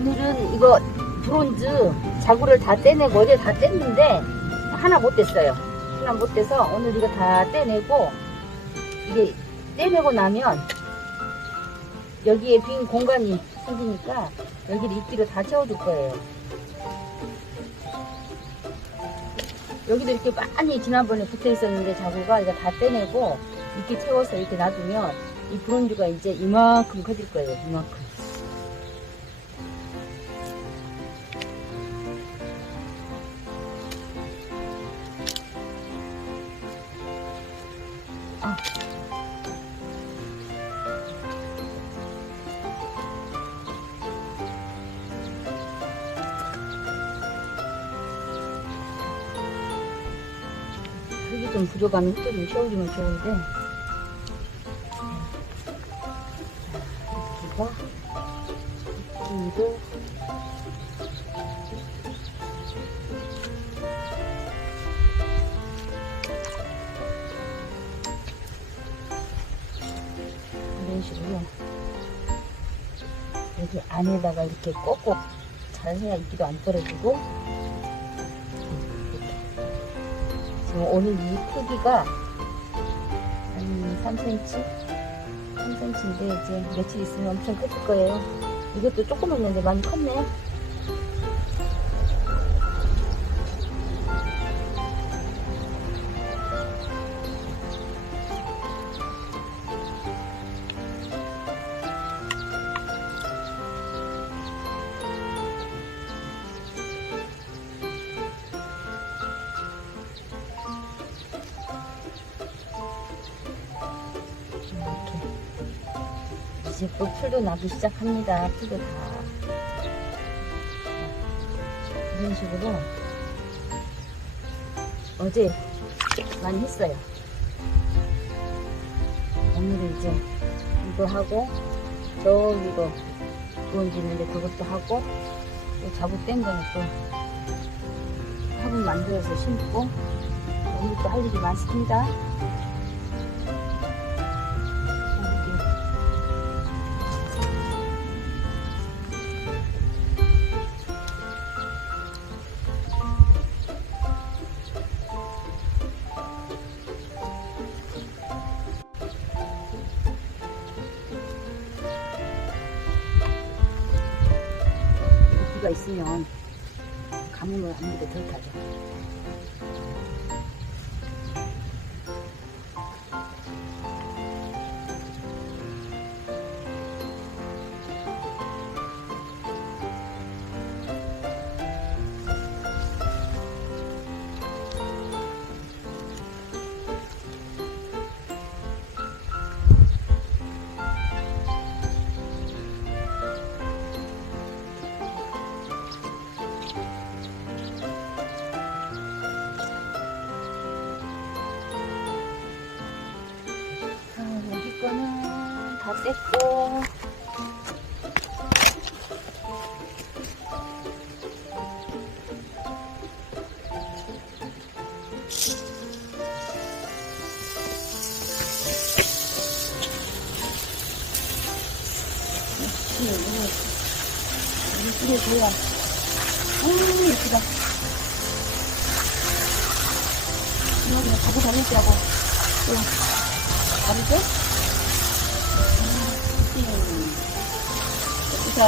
오늘은 이거 브론즈 자구를 다 떼내고 어제 다 뗐는데 하나 못 뗐어요. 하나 못 떼서 오늘 이거 다 떼내고 이게 떼내고 나면 여기에 빈 공간이 생기니까 여기를 이끼로 다 채워줄 거예요. 여기도 이렇게 많이 지난번에 붙어 있었는데 자구가 이거 다 떼내고 이렇게 채워서 이렇게 놔두면 이 브론즈가 이제 이만큼 커질 거예요. 이만큼. 흙이 좀 부족하면 흙도 좀 채워주면 좋은데 여기가 이끼도 이런 식으로. 여기 안에다가 이렇게 꼭꼭 잘 해야 이끼도 안 떨어지고 지금 오늘 이 크기가 한 3cm? 3cm인데 이제 며칠 있으면 엄청 커질 거예요. 이것도 조그맣는데 많이 컸네. 이렇게. 이제 또 풀도 나기 시작합니다. 풀도 다. 이런 식으로 어제 많이 했어요. 오늘은 이제 이거 하고 저기도 있는데 그것도 하고 또 자국 뗀 거는 또 화분 만들어서 심고 오늘 또 할 일이 많습니다. 있으면 가뭄을 아무래도 덜 타죠. 다 뗐고. 이게 뭐야? 아, 예쁘다. 이거 그냥 가고 다닐게라고. 다르죠? 음, 예쁘다.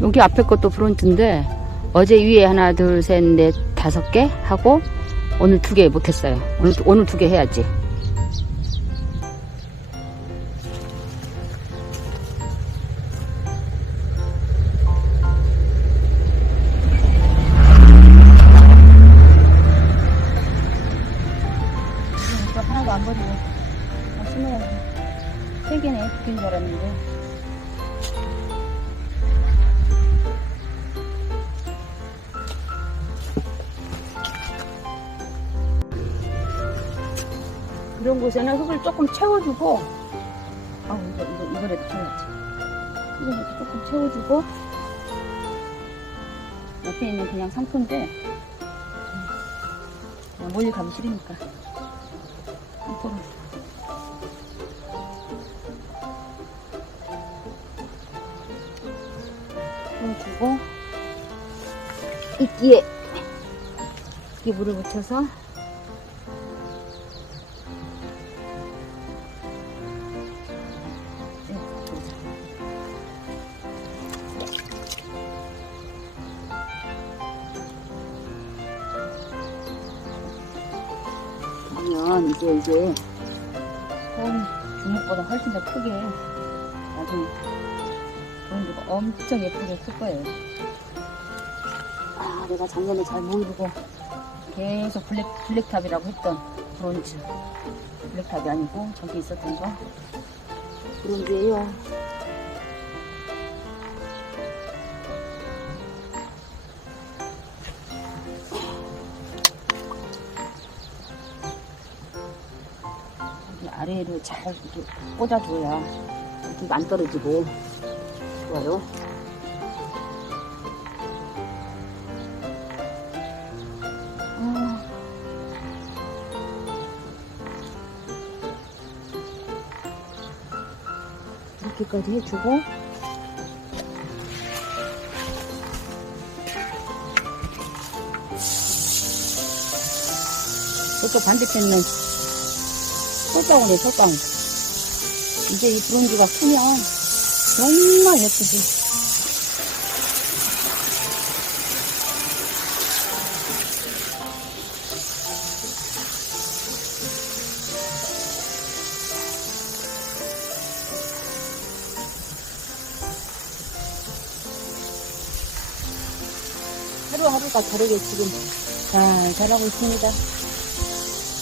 여기 앞에 것도 브론즈인데 어제 위에 하나 둘 셋 넷 다섯 개 하고 오늘 두 개 못했어요. 오늘 오늘 두 개 해야지. 이런 곳에는 흙을 조금 채워주고, 아, 이거, 이거, 이거라도 채워야지. 이거 이렇게 조금 채워주고, 옆에 있는 그냥 상토인데 그냥 멀리 가기 싫으니까 상토로 좀 주고 이끼에 이끼 물을 묻혀서 이제 이게 처음 주먹보다 훨씬 더 크게 나중에 그런데가 엄청 예쁘게 클 거예요. 아, 내가 작년에 잘 모르고 계속 블랙, 블랙탑이라고 했던 브론즈. 블랙탑이 아니고 저기 있었던 거. 브론즈예요. 아래로 잘 이렇게 꽂아줘야 이렇게 안 떨어지고 좋아요. 아. 이렇게까지 해주고 저쪽 반대편은 솔방울이에요 솔방울 이제 이 브론즈가 크면 정말 예쁘지 하루하루가 다르게 지금 잘 자라고 있습니다.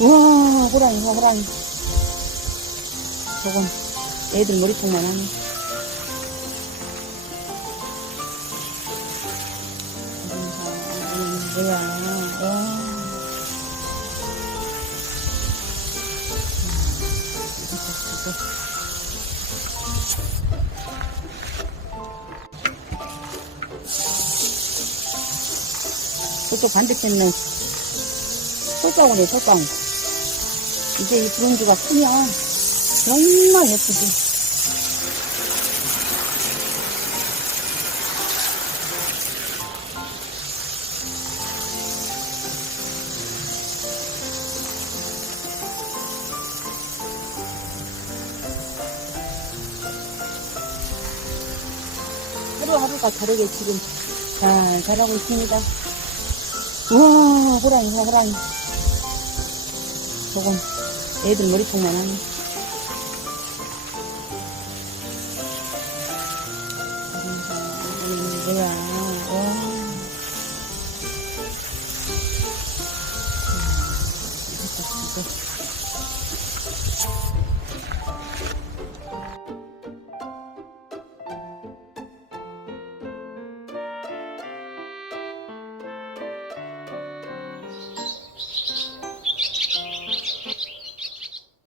우와, 호랑이, 호랑이. 저건 애들 머리통만 하네. 음, 뭐야, 와. 저쪽 반대편은 솔방울이에요, 솔방울. 이제 이 브론즈가 크면 정말 예쁘지. 하루하루가 다르게 지금 잘 자라고 있습니다. 우와, 호랑이, 호랑이. 저건 애들 머리통만 하네. Yeah.